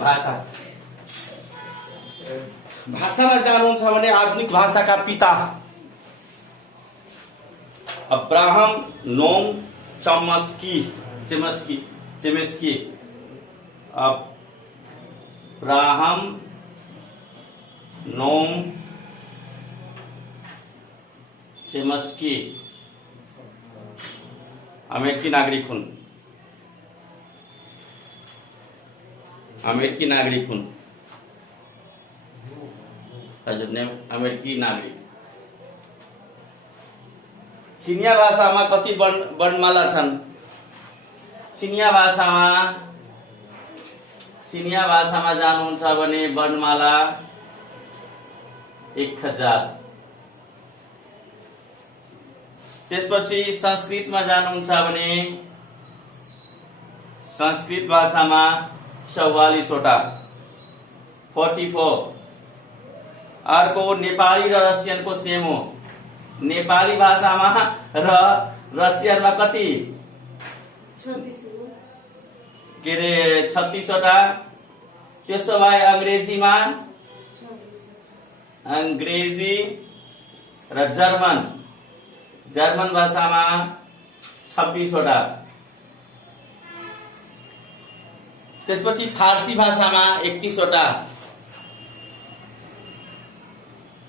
भाषा भाषामा जानुहुन्छ भने आधुनिक भाषाका पिता अब्राहम नोम चेम्स्की अब्राहम नोम चेम्स्की अमेरिकी नागरिक हुन्। अमेरिकी नागरिक हुन् हजुर ने अमेरिकी नागरिक। चिनिया भाषामा कति वर्णमाला छन्? चिनिया भाषामा जानुहुन्छ भने वर्णमाला 1000। त्यसपछि संस्कृतमा जानुहुन्छ भने संस्कृत भाषामा 44 वटा 44। अर्को नेपाली र रसियनको सेम हो। नेपाली भाषामा र रसियनमा कति? 36 वटा। त्यसो भए अंग्रेजीमा अंग्रेजी र जर्मन भाषामा 26 वटा। त्यसपछि फारसी भाषामा 31 वटा।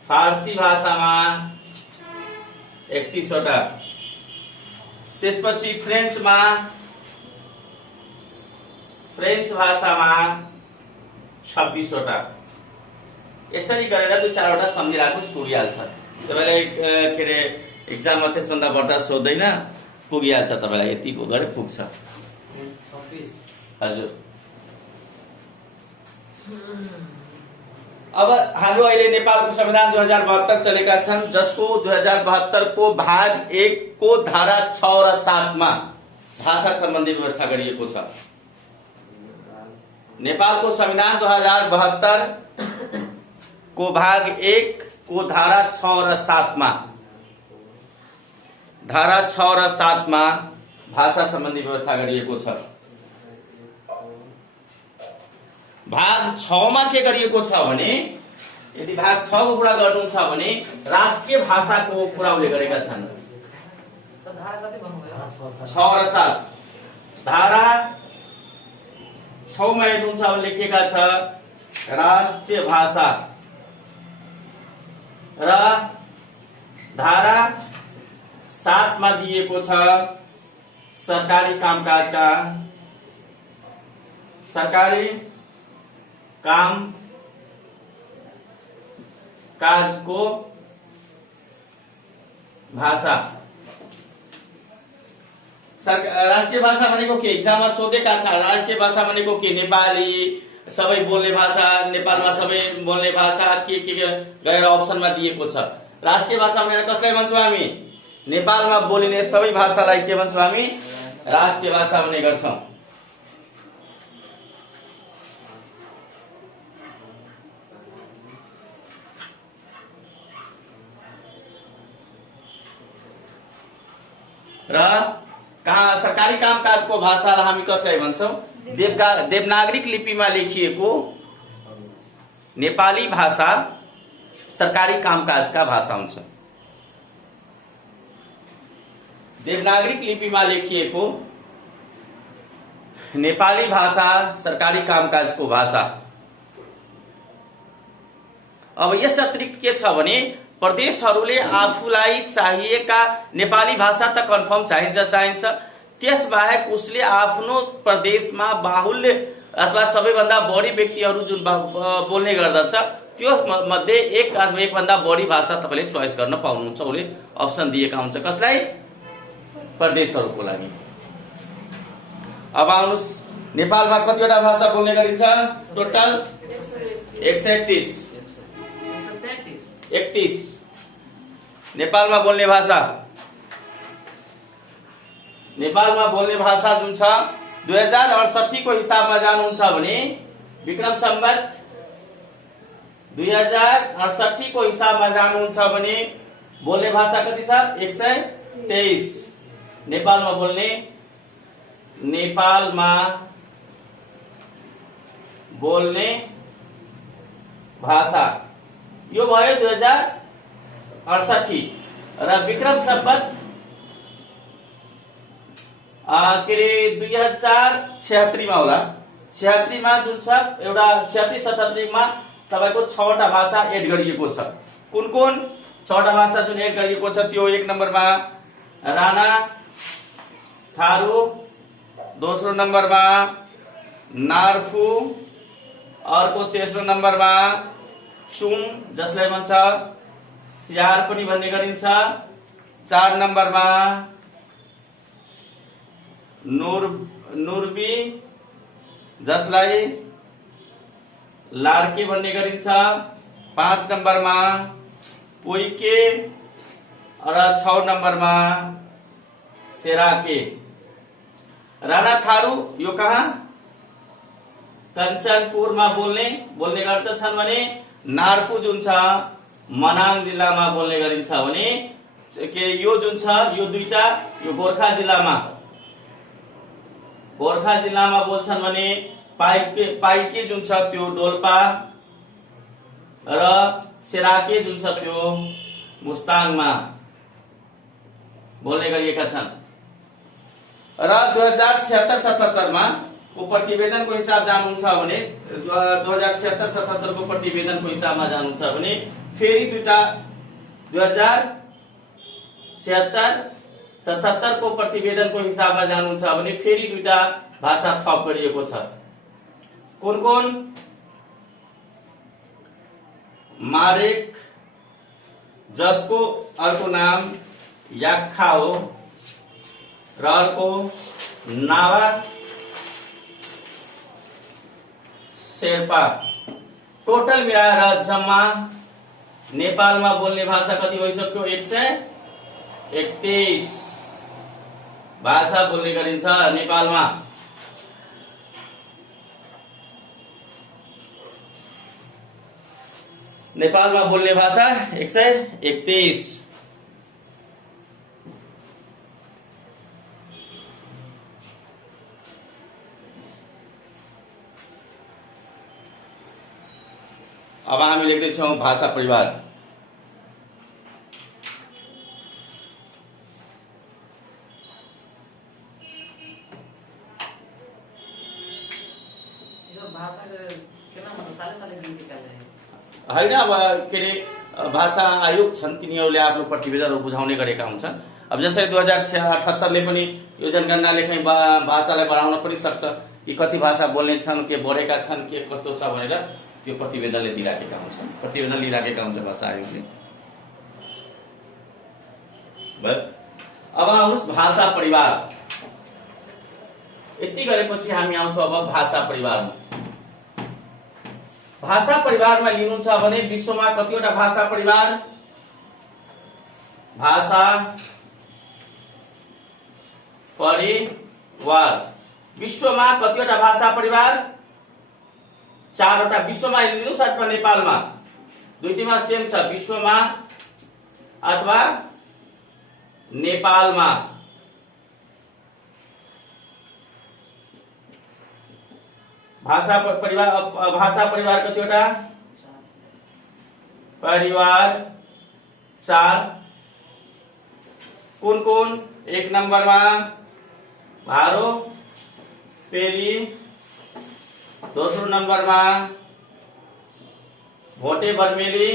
फारसी भाषामा 31 वटा। त्यसपछि फ्रेन्च भाषामा 26 वटा। यसरी गरेर 2-4 वटा सम्झिराख्नुस्, पुगिहाल्छ। तपाईलाई के रे एक्जाममा त्यसभन्दा बढ्ता सोध्दैन, पुगिहाल्छ। तपाईलाई यति गरे पुग्छ। 26 हजुर। अब हाम्रो अहिले नेपालको संविधान 2072 चलेका छन्, जसको 2072 को भाग 1 को धारा 6 र 7 मा भाषा सम्बन्धी व्यवस्था गरिएको छ। नेपालको संविधान 2072 को भाग 1 को धारा 6 र 7 मा भाषा सम्बन्धी व्यवस्था गरिएको छ। भाग 6 मा के गरिएको छ भने, यदि भाग 6 को कुरा गर्नु छ भने राष्ट्रिय भाषाको कुरा उल्लेख गरेका छन्। 6 र 7 धारा 6 मा हेर्नुहुन्छ भने लेखिएका छ राष्ट्रिय भाषा र धारा 7 मा दिएको छ सरकारी कामकाजको भाषा। राष्ट्रिय भाषा भनेको के? एक्जाममा सोधेका छ। राष्ट्रिय भाषा भनेको के? नेपाली सबै बोल्ने भाषा, नेपालमा सबै बोल्ने भाषा के गरेर अप्सनमा दिएको छ। राष्ट्रिय भाषा भनेर कसलाई भन्छौँ हामी? नेपालमा बोलिने सबै भाषालाई के भन्छौँ हामी? राष्ट्रिय भाषा भन्ने गर्छौं। र सरकारी कामकाजको भाषालाई हामी कसलाई भन्छौं? देवनागरिक लिपिमा लेखिएको नेपाली भाषा सरकारी कामकाजका भाषा हुन्छ। देवनागरिक लिपिमा लेखिएको नेपाली भाषा सरकारी कामकाजको भाषा। अब यस अतिरिक्त के छ भने प्रदेशहरूले आफूलाई चाहिएका नेपाली भाषा त कन्फर्म चाहिन्छ, त्यसबाहेक उसले आफ्नो प्रदेशमा बाहुल्य अथवा सबैभन्दा बढी व्यक्तिहरू जुन बोल्ने गर्दछ त्यो मध्ये एक भन्दा बढी भाषा तपाईले चोइस गर्न पाउनुहुन्छ। उले अप्सन दिएका हुन्छ कसलाई? प्रदेशहरूको लागि। अब आउनुस्, नेपालमा कतिवटा भाषा बोल्ने गरिन्छ? टोटल 131 नेपालमा बोल्ने भाषा जुन छ 2068 को हिसाबमा जानुहुन्छ भने विक्रम संवत 2068 को हिसाबमा जानुहुन्छ भने बोल्ने भाषा कति छ? 123। नेपालमा बोल्ने नेपालमा बोल्ने भाषा। यो भयो 2068 र विक्रम सम्वत के अरे 2076 मा होला। 76 मा जुन छ एउटा 76 77 मा तपाईको 6 वटा भाषा एड गरिएको छ। कुन कुन 6 वटा भाषा जुन एड गरिएको छ त्यो 1 नम्बरमा राणा थारू, दोस्रो नम्बरमा नार्फु, अर्को तेस्रो नम्बरमा सुम जसलाई भन्छ स्यार पनि भन्ने गरिन्छ, 4 नम्बरमा नुर्बी जसलाई लार्के भन्ने गरिन्छ, 5 नम्बरमा पोइके र 6 नम्बरमा सेराके। राणा थारू यो कहाँ कञ्चनपुरमा बोल्ने गर्दछन् भने नार्फु जुन छ मनाङ जिल्लामा बोल्ने गरिन्छ भने के यो जुन छ यो दुईटा यो गोर्खा जिल्लामा बोल्छन् भने पाइके जुन छ त्यो डोल्पा र सेराके जुन छ त्यो मुस्ताङमा बोल्ने गरिएका छन्। र 2076-77 मा को प्रतिवेदनको हिसाब जानुहुन्छ भने 2076-77 को प्रतिवेदनको हिसाबमा जानुहुन्छ भने फेरि दुईटा 2076-77 को प्रतिवेदनको हिसाबमा जानुहुन्छ भने फेरि दुईटा भाषा थप गरिएको छ। कुन कुन मारेक जसको अर्को नाम याक्खा हो र अर्को नावा शेर्पा। टोटल मिलाएर जम्मा नेपालमा बोल्ने भाषा कति भइसक्यो 131 भाषा बोल्ने गरिन्छ नेपालमा। नेपालमा बोल्ने भाषा 131। अब हामी लेख्दैछौँ भाषा परिवार। होइन अब के अरे भाषा आयोग छन् तिनीहरूले आफ्नो प्रतिवेदनहरू बुझाउने गरेका हुन्छन्। अब जसरी 2078 पनि यो जनगणना लेखाइ भाषालाई बढाउन पनि सक्छ कि कति भाषा बोल्ने छन्, के बढेका छन्, के कस्तो छ भनेर त्यो प्रतिवेदनले दिइराखेका हुन्छन्, प्रतिवेदन लिइराखेका हुन्छ भाषा आयोगले। अब आउनुहोस् भाषा परिवार। यति गरेपछि हामी आउँछौँ अब भाषा परिवारमा। भाषा परिवारमा लिनुहुन्छ भने विश्वमा कतिवटा भाषा परिवार विश्वमा कतिवटा भाषा परिवार 4 वटा। विश्वमा लिनुहोस् अथवा नेपालमा दुईटीमा सेम छ, विश्वमा अथवा नेपालमा। भाषा परिवार कतिवटा परिवार 4। कुन कुन 1 नम्बरमा भारो पेली, दोस्रो नम्बरमा भोटे बर्मेली,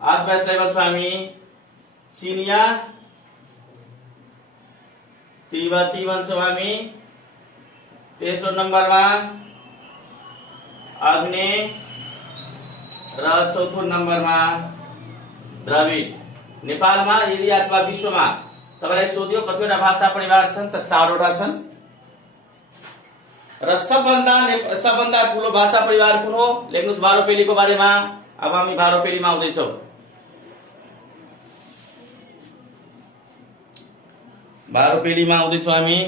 आदिवासी हामी चिनिया, तिब्बती भन्छौँ हामी। तेस्रो नम्बरमा आग्नेय र चौथो नम्बरमा द्रविड। नेपालमा यदि अथवा विश्वमा तपाईलाई सोधियो कतिवटा भाषा परिवार छन् त 4 वटा छन्। र सबभन्दा ठूलो भाषा परिवार कुन हो लेख्नुस् भारोपेलीको बारेमा। अब हामी भारोपेलीमा आउँदैछौँ। भारोपेलीमा आउँदैछौँ हामी।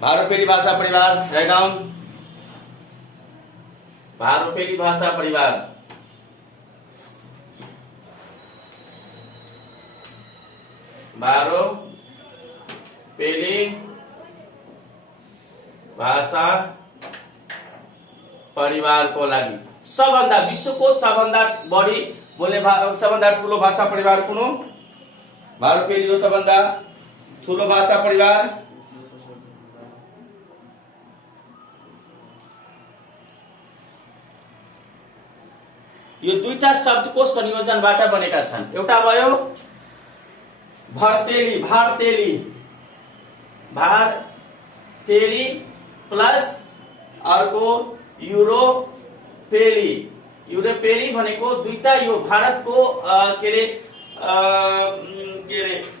भारोपेली भाषा परिवार, राइट डाउन। भारोपेली भाषा परिवार, भारोपेली भाषा परिवारको लागि सबभन्दा विश्वको सबभन्दा बढी बोल्ने सबभन्दा ठुलो भाषा परिवार कुन हो? भारोपेली हो सबभन्दा ठुलो भाषा परिवार। यो दुईटा शब्दको संयोजनबाट बनेका छन्। एउटा भयो भरतेली, भारतेली, भारतेली प्लस अर्को युरोपेली। युरोपेली भनेको दुईटा यो भारतको के रे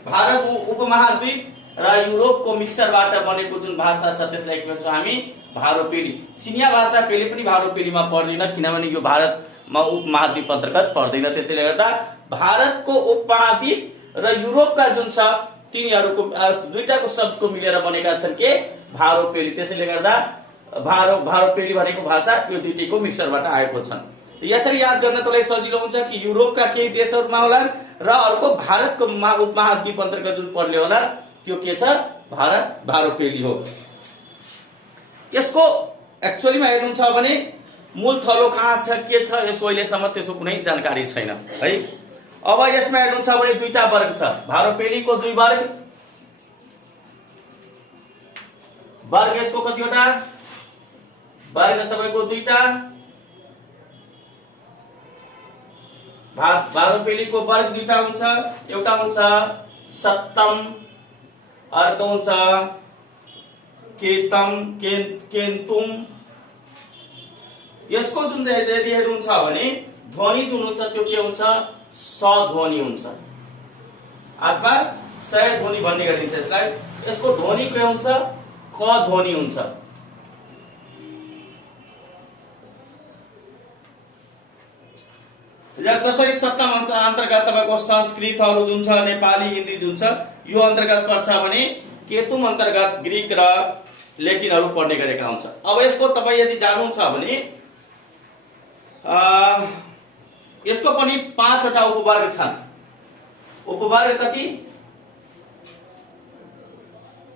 भारत उपमहाद्वीप र युरोपको मिक्सरबाट बनेको जुन भाषा छ त्यसलाई के भन्छौँ हामी? भारोपेली। चिनिया भाषा कहिले पनि भारोपेलीमा पर्दैन किनभने यो भारतमा उपमहाद्वीप अन्तर्गत पर्दैन। त्यसैले गर्दा भारतको उपमहाद्वीप र युरोपका जुन छ तिनीहरूको दुईटाको शब्दको मिलेर बनेका छन् के? भारोपेली। त्यसैले गर्दा भारोपेली भनेको भाषा यो दुईटैको मिक्सरबाट आएको छन्। यसरी याद गर्न तँलाई सजिलो हुन्छ कि युरोपका केही देशहरूमा होला र अर्को भारतको उपमहाद्वीप अन्तर्गत जुन पर्ने होला त्यो के छ? भारोपेली हो। यसको एक्चुअलीमा हेर्नुहुन्छ भने मूल थलो कहाँ छ, के छ, यसको अहिलेसम्म त्यसको कुनै जानकारी छैन है। अब यसमा हेर्नुहुन्छ भने दुईटा वर्ग छ। भारोपेलीको दुई वर्ग, वर्ग यसको कतिवटा? वर्ग तपाईको दुईटा। भारोपेलीको वर्ग दुईटा हुन्छ। एउटा हुन्छ सप्तम, अर्को हुन्छ केन्तुम। यसको जुन यदि हेर्नुहुन्छ भने ध्वनि जुन हुन्छ त्यो के हुन्छ? सध्वनि हुन्छ अथवा सय ध्वनि भन्ने गरिन्छ यसलाई। यसको ध्वनि के हुन्छ? क ध्वनि हुन्छ। जसरी सप्तम अन्तर्गत तपाईको संस्कृतहरू जुन छ, नेपाली, हिन्दी जुन छ यो अन्तर्गत पर्छ भने केतुम अन्तर्गत ग्रीक र लेटिनहरू पढ्ने गरेका हुन्छ। अब यसको तपाईँ यदि जान्नुहुन्छ भने यसको पनि 5 वटा उपवर्ग छन्। उपवर्ग कति?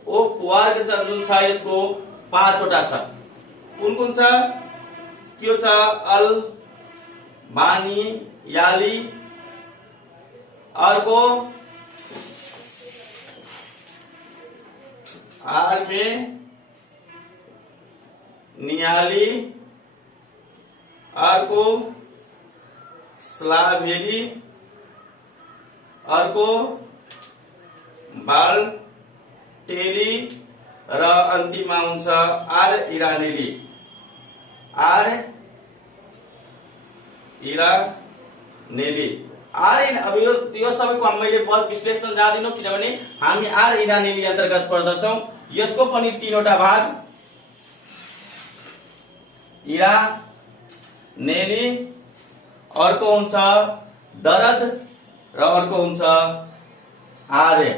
उपवर्ग जुन छ यसको 5 वटा छ। कुन कुन छ? त्यो छ अल बानी याली, अर्को आर्मे नियाली, अर्को स्लाभेली, अर्को बाल्टेली र अन्तिममा हुन्छ आर इरानेली। आर इरानेली। अब यो सबैको मैले वर्ग विश्लेषण जाँदिनँ किनभने हामी आर इरानेली अन्तर्गत पर्दछौँ। यसको पनि 3 वटा भाग, इरानेली, अर्को हुन्छ दरद र अर्को हुन्छ आर्य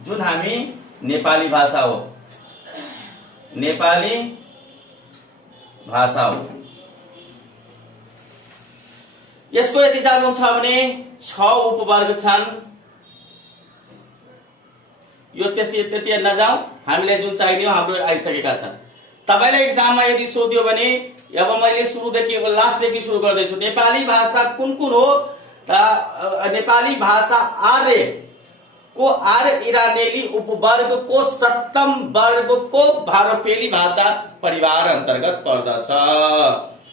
जुन हामी नेपाली भाषा हो। नेपाली भाषा हो। यसको यदि जान्नुहुन्छ भने 6 उपवर्ग छन्। यो त्यति नजाऊ, हामीले जुन चाहिने हो हाम्रो आइसकेका छन्। तपाईलाई एक्जाममा यदि सोध्यो भने अब मैले सुरुदेखि लास्टदेखि सुरु गर्दैछु। नेपाली भाषा कुन कुन हो? नेपाली भाषा आर्य को आर्य इरानेली उपवर्ग को सप्तम वर्ग को भारोपेली भाषा परिवार अन्तर्गत पर्दछ।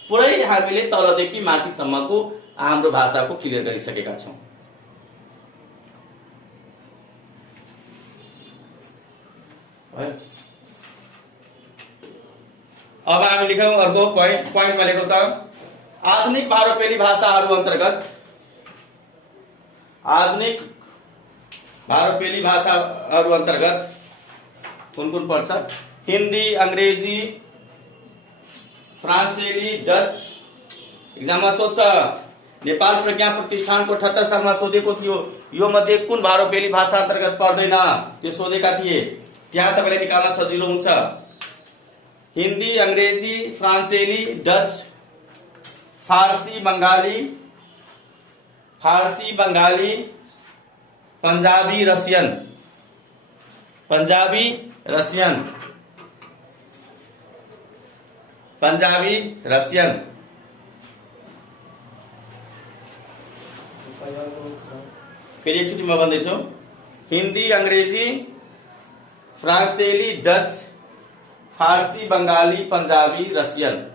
पुरै हामीले तलदेखि माथिसम्मको हाम्रो भाषाको क्लियर गरिसकेका छौं। अब हामी लेखौं अर्को पोइन्टमा लेखौं त आधुनिक भारोपेली भाषाहरू अन्तर्गत आधुनिक भारोपेली भाषाहरू अन्तर्गत कुन कुन पर्छ? हिन्दी, अंग्रेजी, फ्रान्सेली, डच। एक्जाममा सोध्छ। नेपाल प्रज्ञा प्रतिष्ठानको 78 सालमा सोधेको थियो यो मध्ये कुन भारोपेली भाषा अन्तर्गत पर्दैन त्यो सोधेका थिए। त्यहाँ तपाईँलाई निकाल्न सजिलो हुन्छ। हिन्दी, अंग्रेजी, फ्रान्सेली, डच, फारसी, बंगाली, पंजाबी, रसियन, फेरि एकचोटि म भन्दैछु। हिन्दी, अंग्रेजी, फ्रांसेली, डच, फारसी, बंगाली, पंजाबी, रसियन।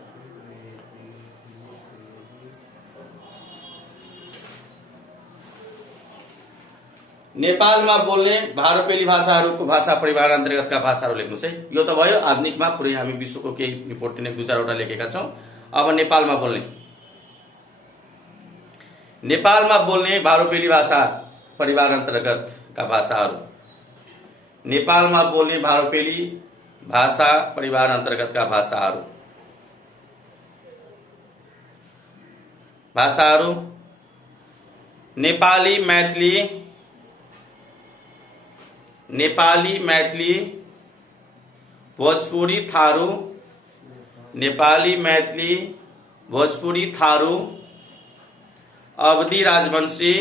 नेपालमा बोल्ने भारोपेली भाषाहरूको भाषा परिवार अन्तर्गतका भाषाहरू लेख्नुहोस् है। यो त भयो आधुनिकमा, पुरै हामी विश्वको केही रिपोर्ट दिने 2-4 वटा लेखेका छौं। अब नेपालमा बोल्ने भारोपेली भाषा परिवार अन्तर्गतका भाषाहरू। नेपालमा बोल्ने भारोपेली भाषा परिवार अन्तर्गतका भाषाहरू नेपाली, मैथिली, भोजपुरी, थारू, नेपाली, मैथिली, भोजपुरी, थारू, अवधी राजवंशी,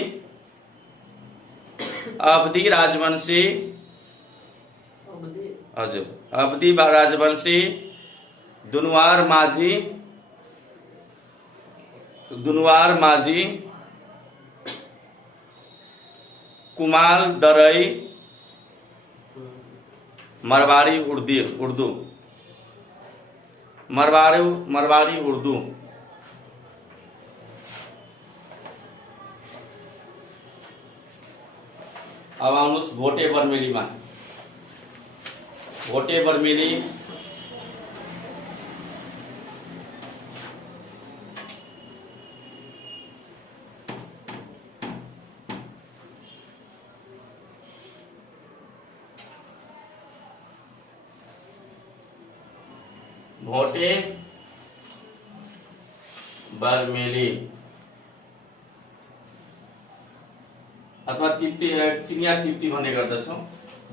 हजुर, अवधी राजवंशी, दुनुवार माझी, कुमाल दरई, मरवाड़ी उर्दू। अब आउनुहोस् भोटे बर्मेलीमा। भोटे बर्मेली अथवा तिप्ती, चिनिया तिप्ती भन्ने गर्दछौं।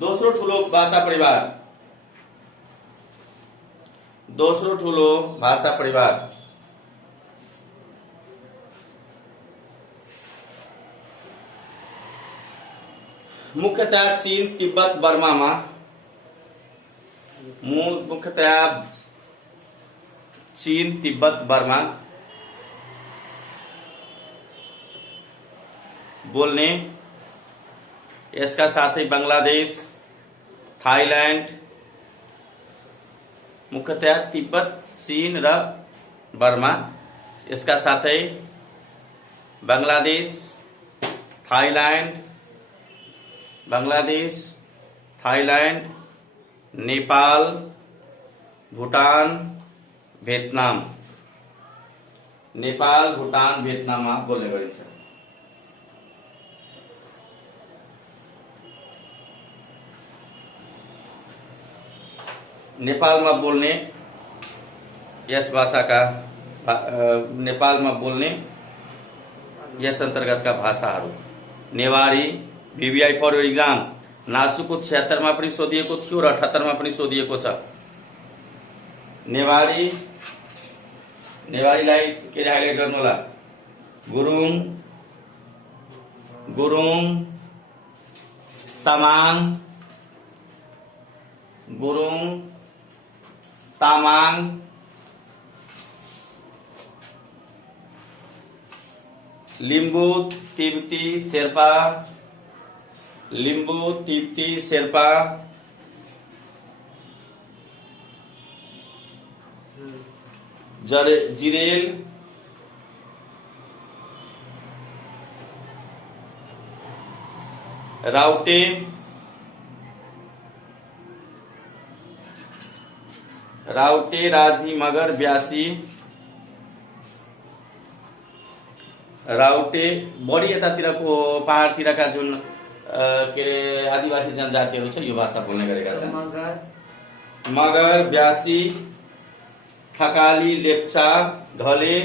दोस्रो ठूलो भाषा परिवार मुख्यतया चीन, तिब्बत, बर्मामा बोल्ने, यसका साथै बंगलादेश, थाईलैंड, मुख्यतया तिब्बत, चीन र बर्मा, यसका साथै बंगलादेश, थाईलैंड, नेपाल, भूटान, भियतनाममा बोल्ने गरिन्छ। नेपालमा बोल्ने यस अन्तर्गतका भाषाहरू Newari, VVI for your exam नासुको 76 मा पनि सोधिएको थियो र 78 मा पनि सोधिएको छ। नेवारीलाई के हाइलाइट गर्नु होला? गुरुङ, तामाङ, लिम्बू, तिब्ती, शेर्पा, जिरेल, राउटे, राजी, मगर, ब्यासी, राउटे बढी यतातिरको पहाडतिरका जुन के अरे आदिवासी जनजातिहरू छ यो भाषा बोल्ने गरेका छन्। मगर, ब्यासी, थकाली, लेप्चा, घले,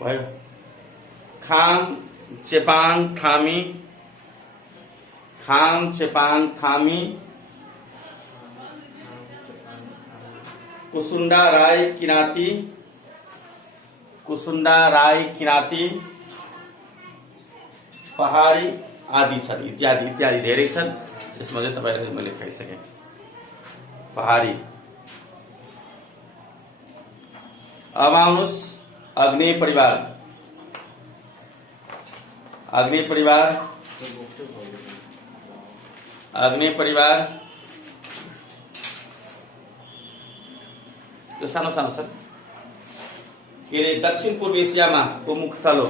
भयो। खाम चेपाङ थामी, खाम चेपाङ थामी, कुसुन्डा राई किराँती, कुसुन्डा राई किराँती, पहाडी आदि छन्, इत्यादि इत्यादि धेरै छन्। त्यसमध्ये तपाईहरुले मैले लेखाइसके। पहाडी। अब आउनुस् अग्नि परिवार। अग्नि परिवार, अग्नि परिवार यो सानो सानो छ के अरे दक्षिण पूर्व एसियामा को मुख्य थलो,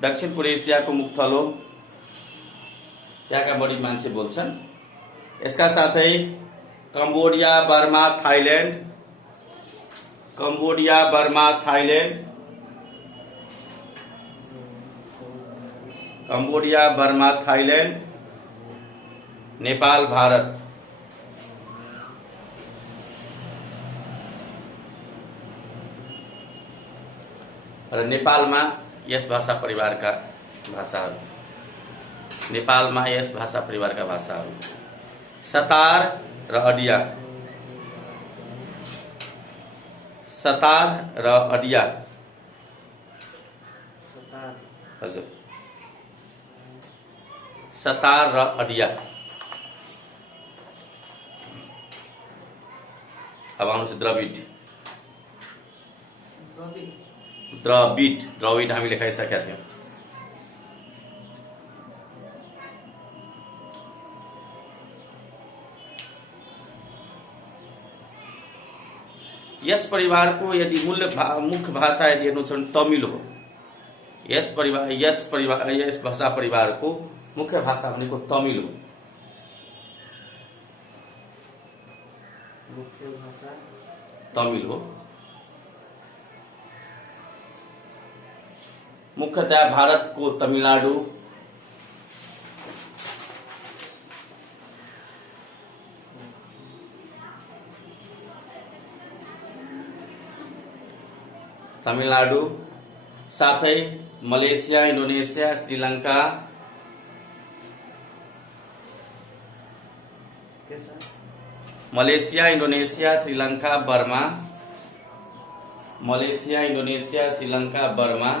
दक्षिण पूर्व एसियाको मुख्य थलो, त्यहाँका बढी मान्छे बोल्छन्। यसका साथै Cambodia, Burma, Thailand, Cambodia, Burma, Thailand, Cambodia, Burma, Thailand, Nepal, Bharat. र नेपालमा यस भाषा परिवारका भाषाहरू, नेपालमा यस भाषा परिवारका भाषाहरू सतार र अडिया, सतार र अडिया, हजुर सतार र अडिया। अब आउनुहोस् द्रविड। द्रविड, द्रविड हामी लेखाइसकेका थियौँ। यस परिवारको यदि मुख्य भाषा यदि हेर्नु छ भने तमिल हो। यस भाषा परिवारको मुख्य भाषा भनेको तमिल हो। मुख्य भाषा तमिल हो। मुख्यतया भारतको तमिलनाडु, तमिलनाडु साथै Malaysia, Indonesia, Sri Lanka, Malaysia, Indonesia, Sri Lanka, Burma, Malaysia, Indonesia, Sri Lanka, Burma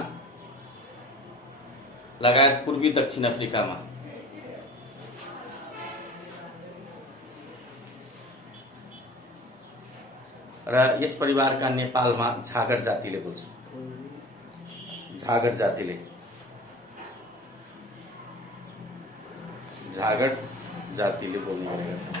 लगायत पूर्वी दक्षिण अफ्रिकामा। र यस परिवारका नेपालमा झागर जातिले बोल्छ। झागर जातिले, झागर जातिले बोल्ने गरेका छन्।